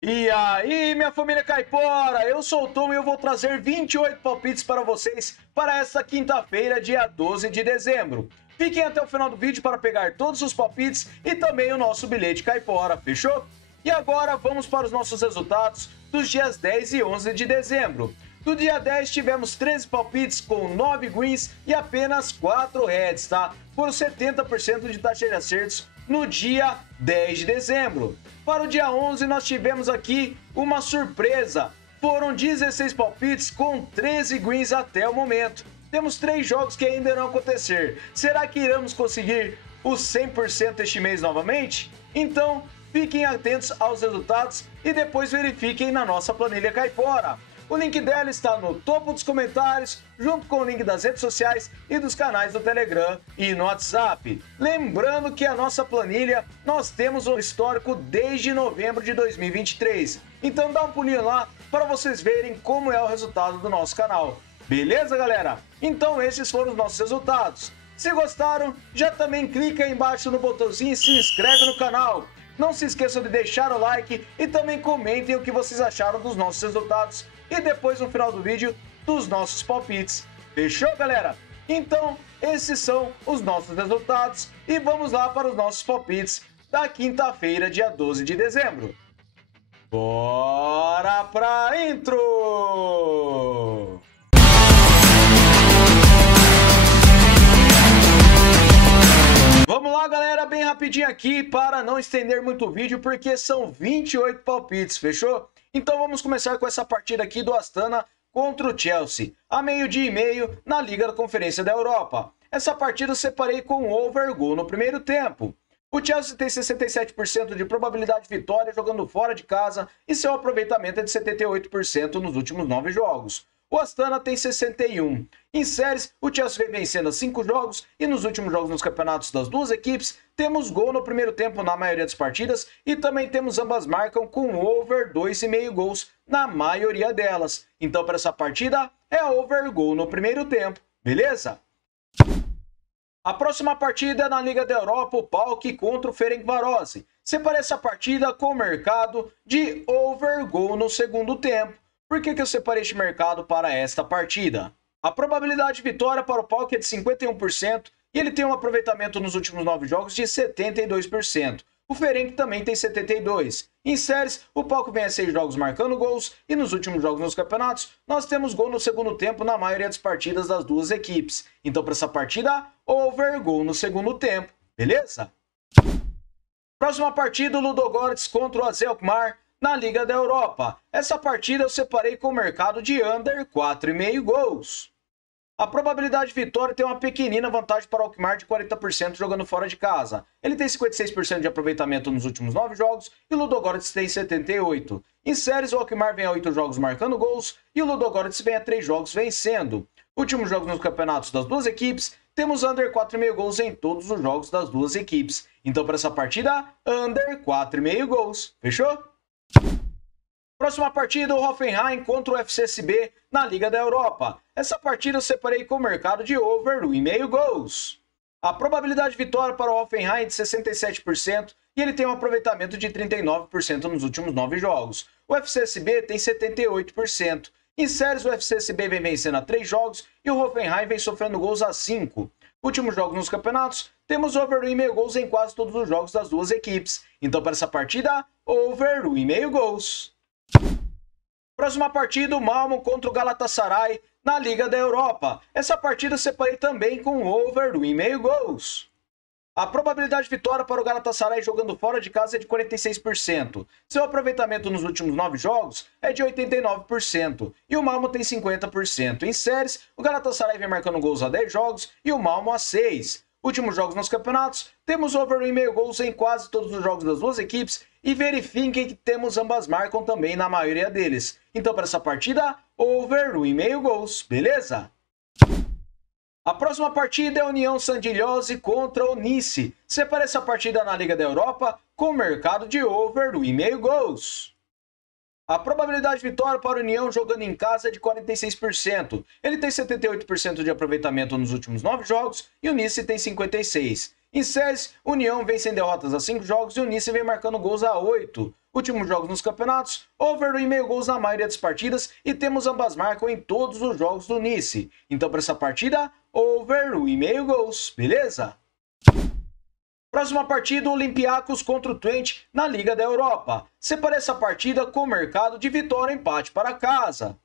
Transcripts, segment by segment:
E aí, minha família caipora, eu sou o Tom e eu vou trazer 28 palpites para vocês para esta quinta-feira, dia 12 de dezembro. Fiquem até o final do vídeo para pegar todos os palpites e também o nosso bilhete caipora, fechou? E agora vamos para os nossos resultados dos dias 10 e 11 de dezembro. No dia 10 tivemos 13 palpites com 9 greens e apenas 4 reds, tá? Foram 70% de taxa de acertos no dia 10 de dezembro. Para o dia 11 nós tivemos aqui uma surpresa. Foram 16 palpites com 13 greens até o momento. Temos 3 jogos que ainda irão acontecer. Será que iremos conseguir os 100% este mês novamente? Então, fiquem atentos aos resultados e depois verifiquem na nossa planilha caipora. O link dela está no topo dos comentários, junto com o link das redes sociais e dos canais do Telegram e no WhatsApp. Lembrando que a nossa planilha, nós temos o histórico desde novembro de 2023. Então dá um pulinho lá para vocês verem como é o resultado do nosso canal. Beleza, galera? Então esses foram os nossos resultados. Se gostaram, já também clica aí embaixo no botãozinho e se inscreve no canal. Não se esqueçam de deixar o like e também comentem o que vocês acharam dos nossos resultados e depois no final do vídeo dos nossos palpites. Fechou, galera? Então, esses são os nossos resultados e vamos lá para os nossos palpites da quinta-feira, dia 12 de dezembro. Bora pra intro! Vamos lá, galera, bem rapidinho aqui para não estender muito o vídeo, porque são 28 palpites, fechou? Então vamos começar com essa partida aqui do Astana contra o Chelsea, a 12h30 na Liga da Conferência da Europa. Essa partida eu separei com over gol no primeiro tempo. O Chelsea tem 67% de probabilidade de vitória jogando fora de casa e seu aproveitamento é de 78% nos últimos 9 jogos. O Astana tem 61. Em séries, o Chelsea vem vencendo 5 jogos e nos últimos jogos nos campeonatos das duas equipes, temos gol no primeiro tempo na maioria das partidas e também temos ambas marcam com over 2,5 gols na maioria delas. Então para essa partida é over gol no primeiro tempo, beleza? A próxima partida é na Liga da Europa, o PAOK contra o Ferencvárosi. Separei essa partida com o mercado de over gol no segundo tempo. Por que eu separei este mercado para esta partida? A probabilidade de vitória para o PAOK é de 51% e ele tem um aproveitamento nos últimos 9 jogos de 72%. O Ferenc também tem 72%. Em séries, o PAOK vem a 6 jogos marcando gols e nos últimos jogos nos campeonatos, nós temos gol no segundo tempo na maioria das partidas das duas equipes. Então, para essa partida, over gol no segundo tempo, beleza? Próxima partida, o Ludogorets contra o AZ Alkmaar na Liga da Europa. Essa partida eu separei com o mercado de under 4,5 gols. A probabilidade de vitória tem uma pequenina vantagem para o Alkmaar de 40% jogando fora de casa. Ele tem 56% de aproveitamento nos últimos 9 jogos e o Ludogorets tem 78%. Em séries, o Alkmaar vem a 8 jogos marcando gols e o Ludogorets vem a 3 jogos vencendo. Últimos jogos nos campeonatos das duas equipes, temos under 4,5 gols em todos os jogos das duas equipes. Então para essa partida, under 4,5 gols. Fechou? Próxima partida, o Hoffenheim contra o FCSB na Liga da Europa. Essa partida eu separei com o mercado de over 1,5 gols. A probabilidade de vitória para o Hoffenheim é de 67% e ele tem um aproveitamento de 39% nos últimos 9 jogos. O FCSB tem 78%. Em séries, o FCSB vem vencendo a 3 jogos e o Hoffenheim vem sofrendo gols a 5. Últimos jogos nos campeonatos, temos over 1,5 gols em quase todos os jogos das duas equipes. Então para essa partida, over 1,5 gols. Próxima partida, o Malmö contra o Galatasaray na Liga da Europa. Essa partida eu separei também com over 1,5 gols. A probabilidade de vitória para o Galatasaray jogando fora de casa é de 46%. Seu aproveitamento nos últimos 9 jogos é de 89%. E o Malmö tem 50%. Em séries, o Galatasaray vem marcando gols a 10 jogos e o Malmö a 6. Últimos jogos nos campeonatos, temos over 1,5 gols em quase todos os jogos das duas equipes e verifiquem que temos ambas marcam também na maioria deles. Então para essa partida, over 1,5 gols, beleza? A próxima partida é a União Sandilhose contra o Nice. Separe essa partida na Liga da Europa com o mercado de over 1,5 gols. A probabilidade de vitória para a União jogando em casa é de 46%. Ele tem 78% de aproveitamento nos últimos 9 jogos e o Nice tem 56%. Em séries, União vem sem derrotas a 5 jogos e o Nice vem marcando gols a 8. Últimos jogos nos campeonatos, over 1,5 gols na maioria das partidas e temos ambas marcam em todos os jogos do Nice. Então para essa partida, over 1,5 gols, beleza? Próxima partida, Olympiacos contra o Twente na Liga da Europa. Separei essa partida com o mercado de vitória e empate para casa.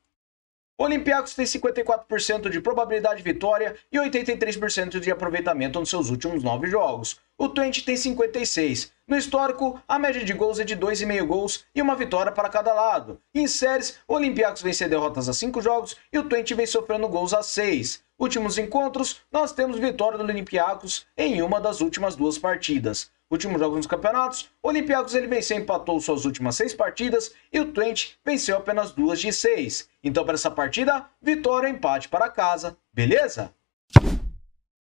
O Olympiacos tem 54% de probabilidade de vitória e 83% de aproveitamento nos seus últimos 9 jogos. O Twente tem 56%. No histórico, a média de gols é de 2,5 gols e uma vitória para cada lado. Em séries, o Olympiacos vence derrotas a 5 jogos e o Twente vem sofrendo gols a 6. Últimos encontros, nós temos vitória do Olympiacos em uma das últimas 2 partidas. Últimos jogos nos campeonatos, o Olympiacos ele venceu e empatou suas últimas 6 partidas e o Twente venceu apenas 2 de 6. Então para essa partida, vitória e empate para casa, beleza?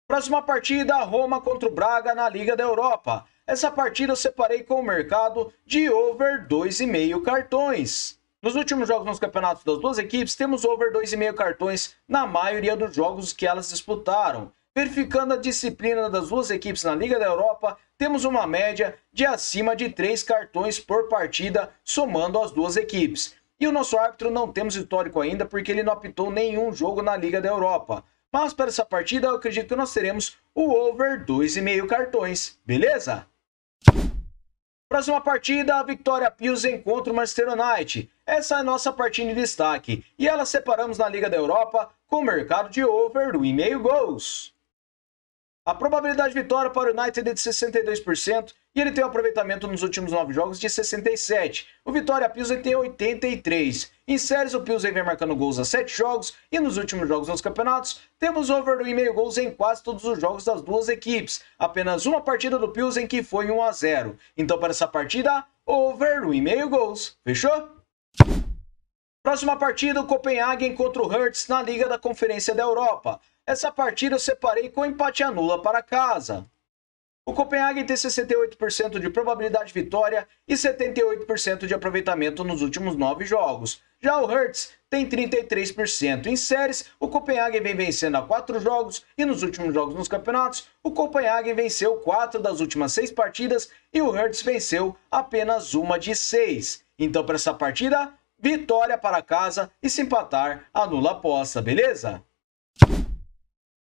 Próxima partida, Roma contra o Braga na Liga da Europa. Essa partida eu separei com o mercado de over 2,5 cartões. Nos últimos jogos nos campeonatos das duas equipes, temos over 2,5 cartões na maioria dos jogos que elas disputaram. Verificando a disciplina das duas equipes na Liga da Europa, temos uma média de acima de 3 cartões por partida, somando as duas equipes. E o nosso árbitro não temos histórico ainda, porque ele não apitou nenhum jogo na Liga da Europa. Mas para essa partida, eu acredito que nós teremos o over 2,5 cartões, beleza? Próxima partida, a Vitória Pilsen contra o Manchester United. Essa é a nossa partida em destaque. E ela separamos na Liga da Europa com o mercado de over 1,5 gols. A probabilidade de vitória para o United é de 62% e ele tem um aproveitamento nos últimos 9 jogos de 67%. O Vitória Pilsen tem 83%. Em séries, o Pilsen vem marcando gols a 7 jogos e nos últimos jogos nos campeonatos, temos over 1,5 gols em quase todos os jogos das duas equipes. Apenas uma partida do Pilsen que foi 1-0. Então para essa partida, over 1,5 gols. Fechou? Próxima partida, o Copenhagen contra o Hertz na Liga da Conferência da Europa. Essa partida eu separei com empate anula para casa. O Copenhagen tem 68% de probabilidade de vitória e 78% de aproveitamento nos últimos 9 jogos. Já o Hertz tem 33%. Em séries, o Copenhagen vem vencendo a 4 jogos e nos últimos jogos nos campeonatos, o Copenhagen venceu 4 das últimas 6 partidas e o Hertz venceu apenas uma de 6. Então para essa partida, vitória para casa e se empatar, anula a aposta, beleza?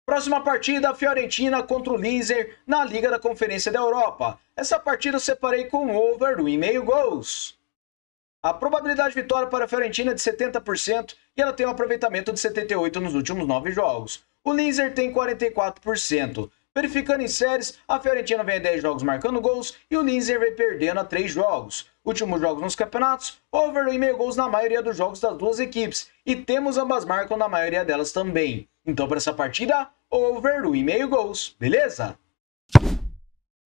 Próxima partida, Fiorentina contra o Linz na Liga da Conferência da Europa. Essa partida eu separei com over 1,5 gols. A probabilidade de vitória para a Fiorentina é de 70% e ela tem um aproveitamento de 78% nos últimos 9 jogos. O Linz tem 44%. Verificando em séries, a Fiorentina vem a 10 jogos marcando gols e o Linz vem perdendo a 3 jogos. Últimos jogos nos campeonatos, over 1,5 gols na maioria dos jogos das duas equipes. E temos ambas marcam na maioria delas também. Então para essa partida, over 1,5 gols, beleza?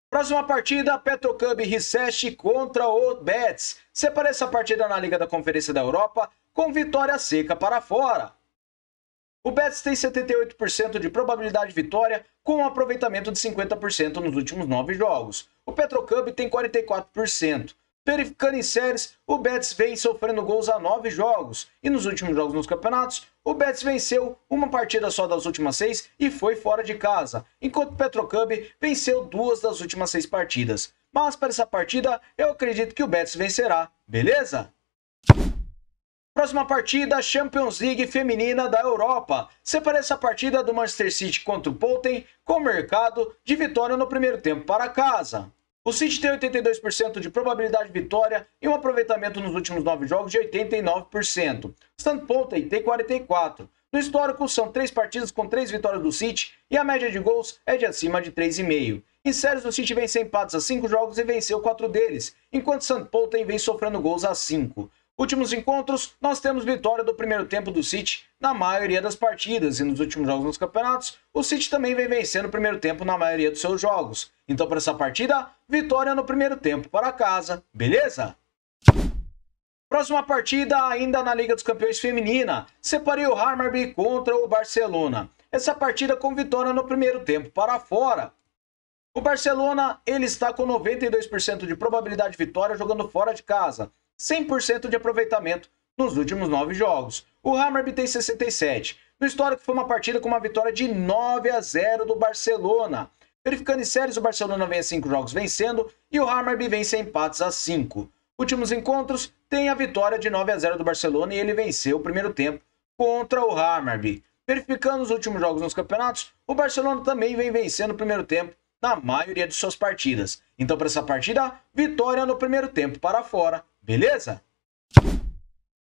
Próxima partida, Petrocub Riceste contra o Betis. Separei essa partida na Liga da Conferência da Europa com vitória seca para fora. O Betis tem 78% de probabilidade de vitória com um aproveitamento de 50% nos últimos 9 jogos. O Petrocub tem 44%. Verificando em séries, o Betis vem sofrendo gols a 9 jogos. E nos últimos jogos nos campeonatos, o Betis venceu uma partida só das últimas 6 e foi fora de casa. Enquanto o Petrocub venceu 2 das últimas 6 partidas. Mas para essa partida, eu acredito que o Betis vencerá, beleza? Próxima partida, Champions League feminina da Europa. Separei essa partida do Manchester City contra o Bolton com mercado de vitória no primeiro tempo para casa. O City tem 82% de probabilidade de vitória e um aproveitamento nos últimos 9 jogos de 89%. O St. Polten tem 44%. No histórico, são 3 partidas com 3 vitórias do City e a média de gols é de acima de 3,5. Em séries, o City vem sem empates a 5 jogos e venceu 4 deles, enquanto o St. Polten vem sofrendo gols a 5. Últimos encontros, nós temos vitória do primeiro tempo do City na maioria das partidas, e nos últimos jogos nos campeonatos, o City também vem vencendo o primeiro tempo na maioria dos seus jogos. Então, para essa partida, vitória no primeiro tempo para casa, beleza? Próxima partida, ainda na Liga dos Campeões Feminina, separei o Hammarby contra o Barcelona. Essa partida com vitória no primeiro tempo para fora. O Barcelona, ele está com 92% de probabilidade de vitória jogando fora de casa. 100% de aproveitamento nos últimos 9 jogos. O Hammarby tem 67%. No histórico foi uma partida com uma vitória de 9-0 do Barcelona. Verificando em séries, o Barcelona vem a 5 jogos vencendo e o Hammarby vem sem empates a 5. Últimos encontros, tem a vitória de 9-0 do Barcelona e ele venceu o primeiro tempo contra o Hammarby. Verificando os últimos jogos nos campeonatos, o Barcelona também vem vencendo o primeiro tempo na maioria de suas partidas. Então, para essa partida, vitória no primeiro tempo para fora, beleza?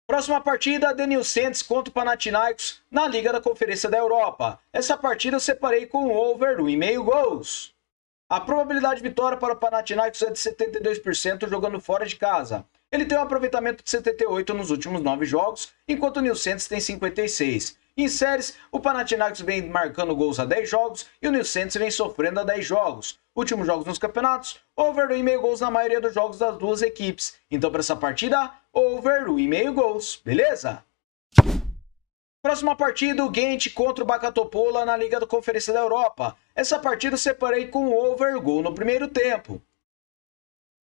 Próxima partida, Denil Santos contra o Panathinaikos na Liga da Conferência da Europa. Essa partida eu separei com o over 1,5 gols. A probabilidade de vitória para o Panathinaikos é de 72% jogando fora de casa. Ele tem um aproveitamento de 78% nos últimos 9 jogos, enquanto o Denil Santos tem 56%. Em séries, o Panathinaikos vem marcando gols a 10 jogos e o Denil Santos vem sofrendo a 10 jogos. Últimos jogos nos campeonatos, over 1,5 gols na maioria dos jogos das duas equipes. Então, para essa partida, over 1,5 gols, beleza? Próxima partida, o Ghent contra o Bakatopola na Liga da Conferência da Europa. Essa partida eu separei com over gol no primeiro tempo.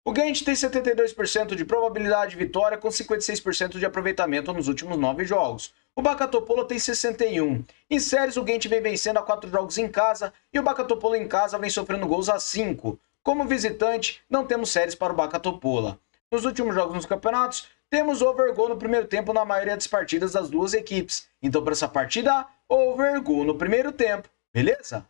O Ghent tem 72% de probabilidade de vitória com 56% de aproveitamento nos últimos 9 jogos. O Bakatopola tem 61%. Em séries, o Ghent vem vencendo a 4 jogos em casa e o Bakatopola em casa vem sofrendo gols a 5. Como visitante, não temos séries para o Bakatopola. Nos últimos jogos nos campeonatos, temos over gol no primeiro tempo na maioria das partidas das duas equipes. Então, para essa partida, over gol no primeiro tempo, beleza?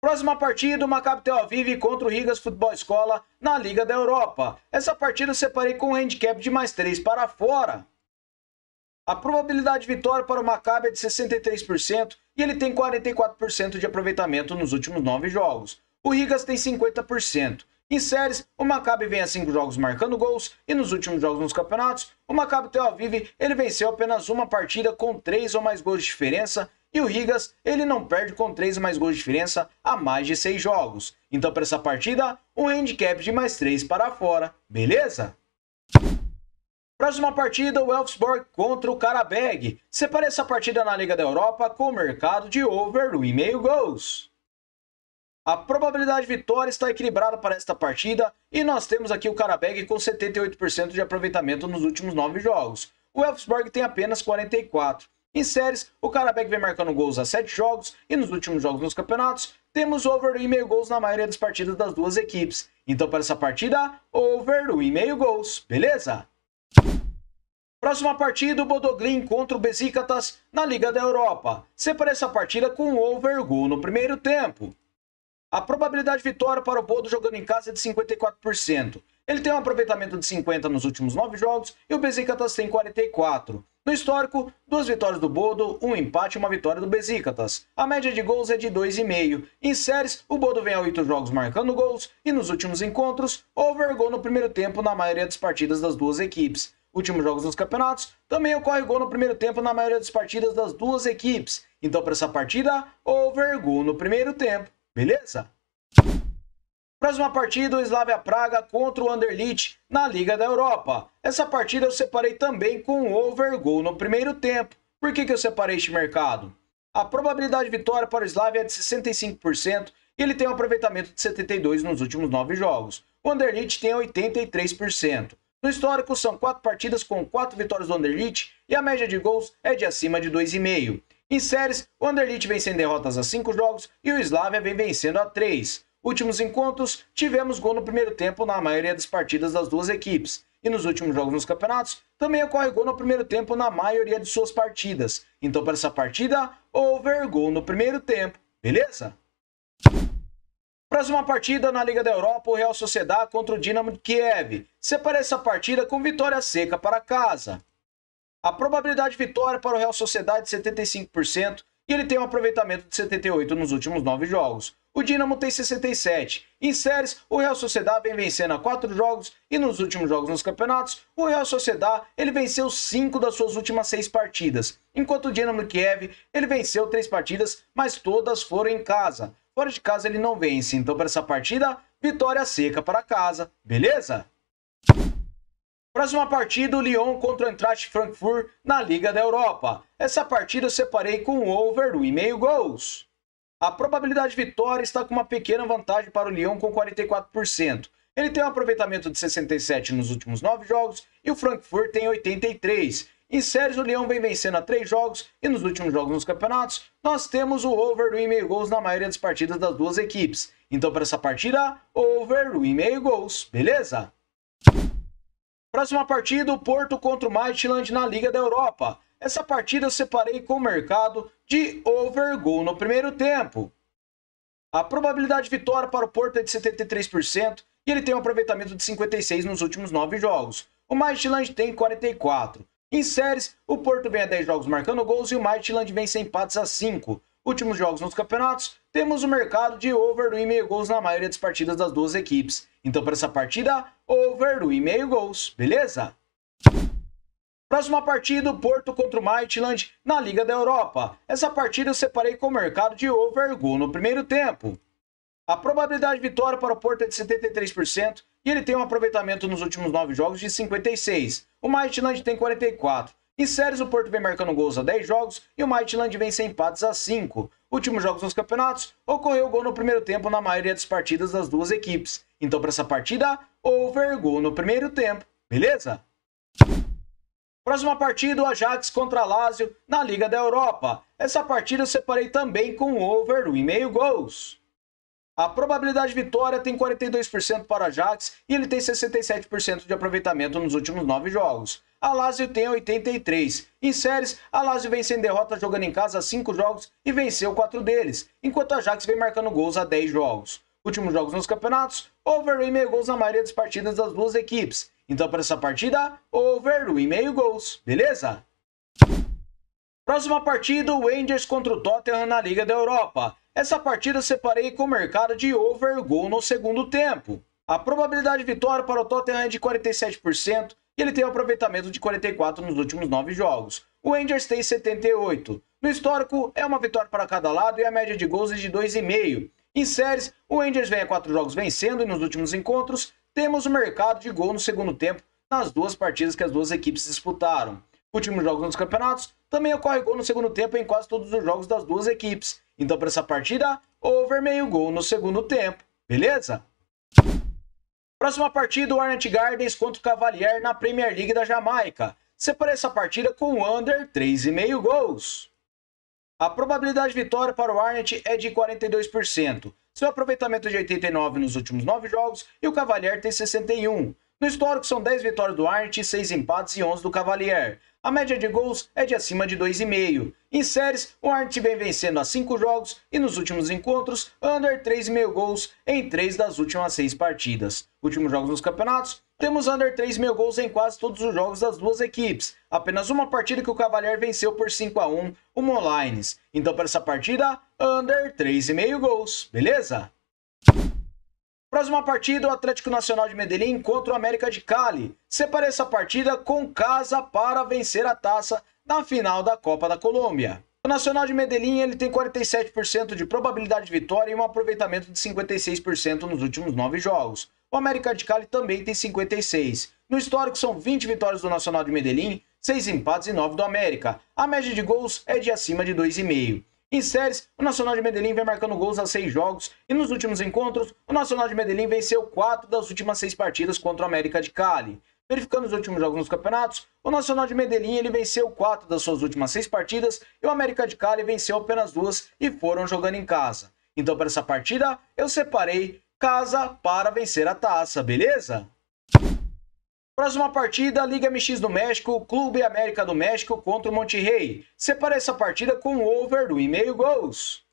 Próxima partida, o Maccabi Tel Aviv contra o Rigas Futebol Escola na Liga da Europa. Essa partida eu separei com um handicap de mais 3 para fora. A probabilidade de vitória para o Maccabi é de 63% e ele tem 44% de aproveitamento nos últimos 9 jogos. O Rigas tem 50%. Em séries, o Maccabi vem a 5 jogos marcando gols e nos últimos jogos nos campeonatos, o Maccabi Tel Aviv ele venceu apenas uma partida com 3 ou mais gols de diferença e o Rigas ele não perde com 3 ou mais gols de diferença há mais de 6 jogos. Então, para essa partida, um handicap de mais 3 para fora, beleza? Próxima partida, o Elfsborg contra o Karabag. Separei essa partida na Liga da Europa com o mercado de over 1,5 gols. A probabilidade de vitória está equilibrada para esta partida e nós temos aqui o Karabag com 78% de aproveitamento nos últimos 9 jogos. O Elfsborg tem apenas 44%. Em séries, o Karabag vem marcando gols a 7 jogos e nos últimos jogos nos campeonatos, temos over 1,5 gols na maioria das partidas das duas equipes. Então, para essa partida, over 1,5 gols, beleza? Próxima partida, o Bodo Glimt contra o Besiktas na Liga da Europa. Separei essa partida com over gol no primeiro tempo. A probabilidade de vitória para o Bodo jogando em casa é de 54%. Ele tem um aproveitamento de 50% nos últimos 9 jogos e o Besiktas tem 44%. No histórico, 2 vitórias do Bodo, 1 empate e 1 vitória do Besiktas. A média de gols é de 2,5. Em séries, o Bodo vem a 8 jogos marcando gols e nos últimos encontros, over gol no primeiro tempo na maioria das partidas das duas equipes. Últimos jogos nos campeonatos, também ocorre gol no primeiro tempo na maioria das partidas das duas equipes. Então, para essa partida, over gol no primeiro tempo. Beleza? Próxima partida, o Slavia Praga contra o Anderlecht na Liga da Europa. Essa partida eu separei também com over gol no primeiro tempo. Por que eu separei este mercado? A probabilidade de vitória para o Slavia é de 65% e ele tem um aproveitamento de 72% nos últimos 9 jogos. O Anderlecht tem 83%. No histórico, são 4 partidas com 4 vitórias do Anderlecht e a média de gols é de acima de 2,5. Em séries, o Anderlecht vem sem derrotas a 5 jogos e o Slavia vem vencendo a 3. Últimos encontros, tivemos gol no primeiro tempo na maioria das partidas das duas equipes. E nos últimos jogos nos campeonatos, também ocorre gol no primeiro tempo na maioria de suas partidas. Então, para essa partida, over gol no primeiro tempo, beleza? Próxima partida na Liga da Europa, o Real Sociedad contra o Dinamo de Kiev. Separei essa partida com vitória seca para casa. A probabilidade de vitória para o Real Sociedad é de 75% e ele tem um aproveitamento de 78% nos últimos 9 jogos. O Dinamo tem 67%. Em séries, o Real Sociedad vem vencendo a 4 jogos e nos últimos jogos nos campeonatos, o Real Sociedad ele venceu 5 das suas últimas 6 partidas, enquanto o Dinamo de Kiev ele venceu 3 partidas, mas todas foram em casa. Fora de casa ele não vence, então para essa partida, vitória seca para casa, beleza? Próxima partida, o Lyon contra o Eintracht Frankfurt na Liga da Europa. Essa partida eu separei com over 1,5 gols. A probabilidade de vitória está com uma pequena vantagem para o Lyon com 44%. Ele tem um aproveitamento de 67% nos últimos 9 jogos e o Frankfurt tem 83%. Em séries, o Lyon vem vencendo a 3 jogos e nos últimos jogos nos campeonatos, nós temos o over 1,5 gols na maioria das partidas das duas equipes. Então, para essa partida, over 1,5 gols, beleza? Próxima partida, o Porto contra o Midtjylland na Liga da Europa. Essa partida eu separei com o mercado de over gol no primeiro tempo. A probabilidade de vitória para o Porto é de 73% e ele tem um aproveitamento de 56% nos últimos 9 jogos. O Midtjylland tem 44%. Em séries, o Porto vem a 10 jogos marcando gols e o Midtjylland vem sem empates a 5. Últimos jogos nos campeonatos, temos o mercado de over 1,5 gols na maioria das partidas das duas equipes. Então, para essa partida, over 1,5 gols, beleza? Próxima partida, o Porto contra o Midtjylland na Liga da Europa. Essa partida eu separei com o mercado de over gol no primeiro tempo. A probabilidade de vitória para o Porto é de 73% e ele tem um aproveitamento nos últimos 9 jogos de 56%. O Midtjylland tem 44%. Em séries, o Porto vem marcando gols a 10 jogos e o Midtjylland vem sem empates a 5. Últimos jogos nos campeonatos, ocorreu gol no primeiro tempo na maioria das partidas das duas equipes. Então, para essa partida, over gol no primeiro tempo, beleza? Próxima partida, o Ajax contra a Lazio na Liga da Europa. Essa partida eu separei também com over 1,5 gols. A probabilidade de vitória tem 42% para o Ajax e ele tem 67% de aproveitamento nos últimos 9 jogos. A Lazio tem 83%. Em séries, a Lazio vem sem derrota jogando em casa 5 jogos e venceu 4 deles, enquanto a Ajax vem marcando gols a 10 jogos. Últimos jogos nos campeonatos, over 1,5 gols na maioria das partidas das duas equipes. Então, para essa partida, over 1,5 gols, beleza? Próxima partida, o Rangers contra o Tottenham na Liga da Europa. Essa partida eu separei com o mercado de over gol no segundo tempo. A probabilidade de vitória para o Tottenham é de 47% e ele tem um aproveitamento de 44% nos últimos 9 jogos. O Rangers tem 78%. No histórico, é uma vitória para cada lado e a média de gols é de 2,5. Em séries, o Rangers vem a 4 jogos vencendo e nos últimos encontros, temos o mercado de gol no segundo tempo nas duas partidas que as duas equipes disputaram. Últimos jogos nos campeonatos, também ocorre gol no segundo tempo em quase todos os jogos das duas equipes. Então, para essa partida, over meio gol no segundo tempo, beleza? Próxima partida, o Arnett Gardens contra o Cavalier na Premier League da Jamaica. Separei essa partida com under 3,5 gols. A probabilidade de vitória para o Arnett é de 42%. Seu aproveitamento é de 89% nos últimos 9 jogos e o Cavalier tem 61%. No histórico são 10 vitórias do Arnett, 6 empates e 11 do Cavalier. A média de gols é de acima de 2,5. Em séries, o Arnett vem vencendo há 5 jogos e nos últimos encontros, under 3,5 gols em 3 das últimas 6 partidas. Últimos jogos nos campeonatos, temos under 3,5 gols em quase todos os jogos das duas equipes. Apenas uma partida que o Cavalier venceu por 5-1, o Molines. Então, para essa partida, under 3,5 gols, beleza? Próxima partida, o Atlético Nacional de Medellín contra o América de Cali. Separei essa partida com casa para vencer a taça na final da Copa da Colômbia. O Nacional de Medellín ele tem 47% de probabilidade de vitória e um aproveitamento de 56% nos últimos 9 jogos. O América de Cali também tem 56%. No histórico são 20 vitórias do Nacional de Medellín, 6 empates e 9 do América. A média de gols é de acima de 2,5. Em séries, o Nacional de Medellín vem marcando gols a 6 jogos e nos últimos encontros, o Nacional de Medellín venceu 4 das últimas 6 partidas contra o América de Cali. Verificando os últimos jogos nos campeonatos, o Nacional de Medellín ele venceu 4 das suas últimas 6 partidas e o América de Cali venceu apenas 2 e foram jogando em casa. Então, para essa partida, eu separei casa para vencer a taça, beleza? Próxima partida, Liga MX do México, Clube América do México contra o Monterrey. Separei essa partida com over 1,5 gols.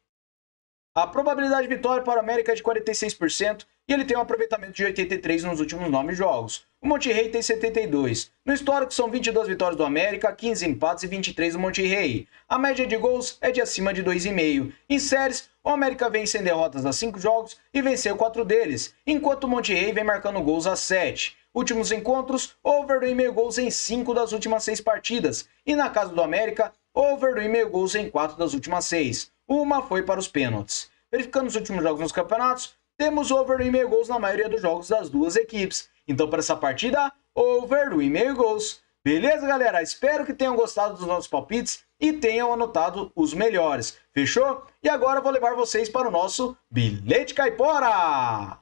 A probabilidade de vitória para o América é de 46% e ele tem um aproveitamento de 83% nos últimos 9 jogos. O Monterrey tem 72%. No histórico são 22 vitórias do América, 15 empates e 23 do Monterrey. A média de gols é de acima de 2,5. Em séries, o América vem sem derrotas a 5 jogos e venceu 4 deles, enquanto o Monterrey vem marcando gols a 7. Últimos encontros, over 1,5 gols em 5 das últimas 6 partidas. E na casa do América, over 1,5 gols em 4 das últimas 6. Uma foi para os pênaltis. Verificando os últimos jogos nos campeonatos, temos over 1,5 gols na maioria dos jogos das duas equipes. Então, para essa partida, over 1,5 gols. Beleza, galera? Espero que tenham gostado dos nossos palpites e tenham anotado os melhores. Fechou? E agora eu vou levar vocês para o nosso Bilhete Caipora!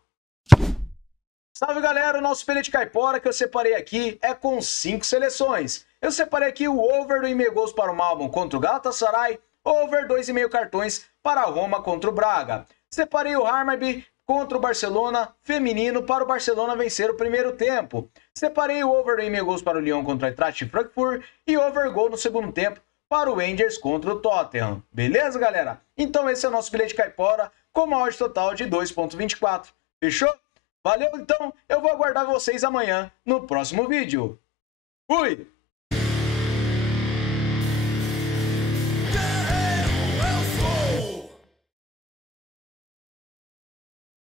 Salve, galera! O nosso Bilhete Caipora que eu separei aqui é com 5 seleções. Eu separei aqui o over 1,5 gols para o Malmö contra o Galatasaray, over 2,5 cartões para a Roma contra o Braga. Separei o Hammarby contra o Barcelona feminino para o Barcelona vencer o primeiro tempo. Separei o over 1,5 gols para o Lyon contra o Eintracht Frankfurt e over gol no segundo tempo para o Rangers contra o Tottenham. Beleza, galera? Então esse é o nosso bilhete caipora com uma odd total de 2,24. Fechou? Valeu, então eu vou aguardar vocês amanhã no próximo vídeo. Fui!